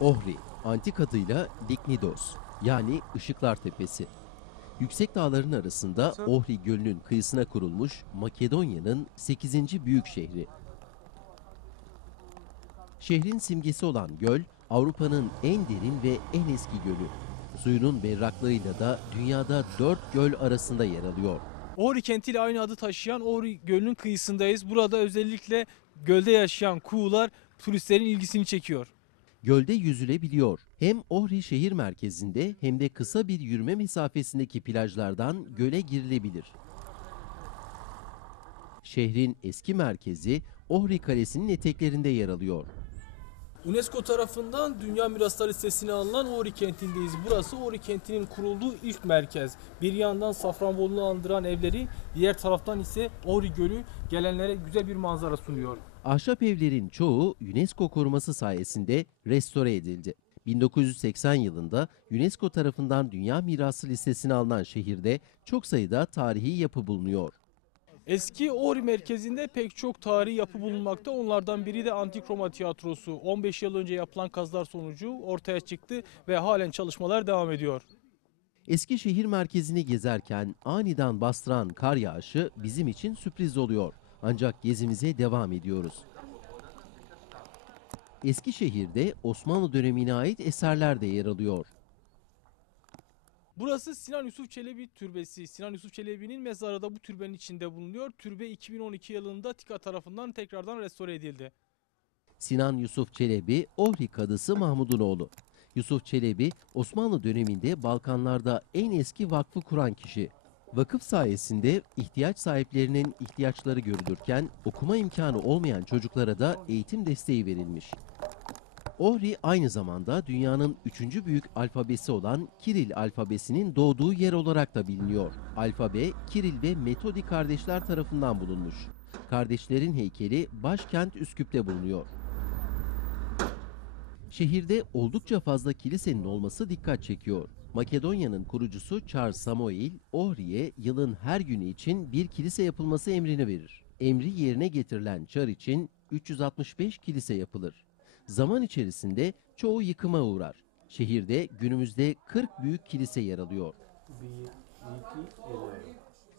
Ohri, antik adıyla Liknidos, yani Işıklar Tepesi. Yüksek dağların arasında Ohri Gölü'nün kıyısına kurulmuş Makedonya'nın 8. büyük şehri. Şehrin simgesi olan göl, Avrupa'nın en derin ve en eski gölü. Suyunun berraklığıyla da dünyada 4 göl arasında yer alıyor. Ohri kentiyle aynı adı taşıyan Ohri Gölü'nün kıyısındayız. Burada özellikle gölde yaşayan kuğular turistlerin ilgisini çekiyor. Gölde yüzülebiliyor. Hem Ohri şehir merkezinde hem de kısa bir yürüme mesafesindeki plajlardan göle girilebilir. Şehrin eski merkezi Ohri Kalesi'nin eteklerinde yer alıyor. UNESCO tarafından Dünya Mirasları listesine alınan Ohri kentindeyiz. Burası Ohri kentinin kurulduğu ilk merkez. Bir yandan Safranbolu'nu andıran evleri, diğer taraftan ise Ohri Gölü gelenlere güzel bir manzara sunuyor. Ahşap evlerin çoğu UNESCO koruması sayesinde restore edildi. 1980 yılında UNESCO tarafından Dünya Mirası listesine alınan şehirde çok sayıda tarihi yapı bulunuyor. Eski Ohri merkezinde pek çok tarihi yapı bulunmakta. Onlardan biri de Antik Roma Tiyatrosu. 15 yıl önce yapılan kazılar sonucu ortaya çıktı ve halen çalışmalar devam ediyor. Eski şehir merkezini gezerken aniden bastıran kar yağışı bizim için sürpriz oluyor. Ancak gezimize devam ediyoruz. Eski şehirde Osmanlı dönemine ait eserler de yer alıyor. Burası Sinan Yusuf Çelebi Türbesi. Sinan Yusuf Çelebi'nin mezarı da bu türbenin içinde bulunuyor. Türbe 2012 yılında TİKA tarafından tekrardan restore edildi. Sinan Yusuf Çelebi, Ohri Kadısı Mahmud'un oğlu. Yusuf Çelebi, Osmanlı döneminde Balkanlarda en eski vakfı kuran kişi. Vakıf sayesinde ihtiyaç sahiplerinin ihtiyaçları görülürken okuma imkanı olmayan çocuklara da eğitim desteği verilmiş. Ohri aynı zamanda dünyanın 3. büyük alfabesi olan Kiril alfabesinin doğduğu yer olarak da biliniyor. Alfabe, Kiril ve Metodi kardeşler tarafından bulunmuş. Kardeşlerin heykeli başkent Üsküp'te bulunuyor. Şehirde oldukça fazla kilisenin olması dikkat çekiyor. Makedonya'nın kurucusu Çar Samuil, Ohri'ye yılın her günü için bir kilise yapılması emrini verir. Emri yerine getirilen Çar için 365 kilise yapılır. Zaman içerisinde çoğu yıkıma uğrar. Şehirde günümüzde 40 büyük kilise yer alıyor.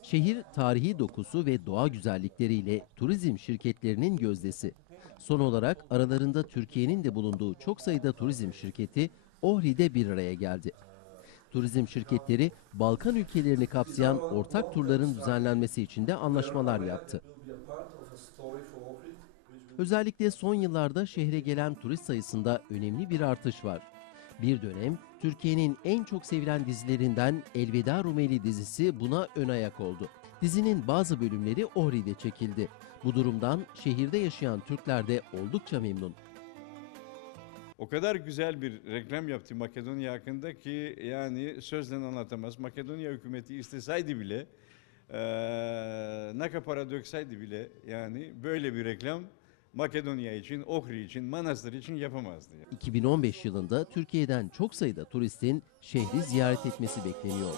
Şehir tarihi dokusu ve doğa güzellikleriyle turizm şirketlerinin gözdesi. Son olarak aralarında Türkiye'nin de bulunduğu çok sayıda turizm şirketi Ohri'de bir araya geldi. Turizm şirketleri Balkan ülkelerini kapsayan ortak turların düzenlenmesi için de anlaşmalar yaptı. Özellikle son yıllarda şehre gelen turist sayısında önemli bir artış var. Bir dönem Türkiye'nin en çok sevilen dizilerinden Elveda Rumeli dizisi buna ön ayak oldu. Dizinin bazı bölümleri Ohri'de çekildi. Bu durumdan şehirde yaşayan Türkler de oldukça memnun. O kadar güzel bir reklam yaptı Makedonya hakkında ki yani sözle anlatamaz. Makedonya hükümeti isteseydi bile, ne kadar para dökseydi bile yani böyle bir reklam Makedonya için, Ohri için, Manastır için yapamazdı. 2015 yılında Türkiye'den çok sayıda turistin şehri ziyaret etmesi bekleniyor.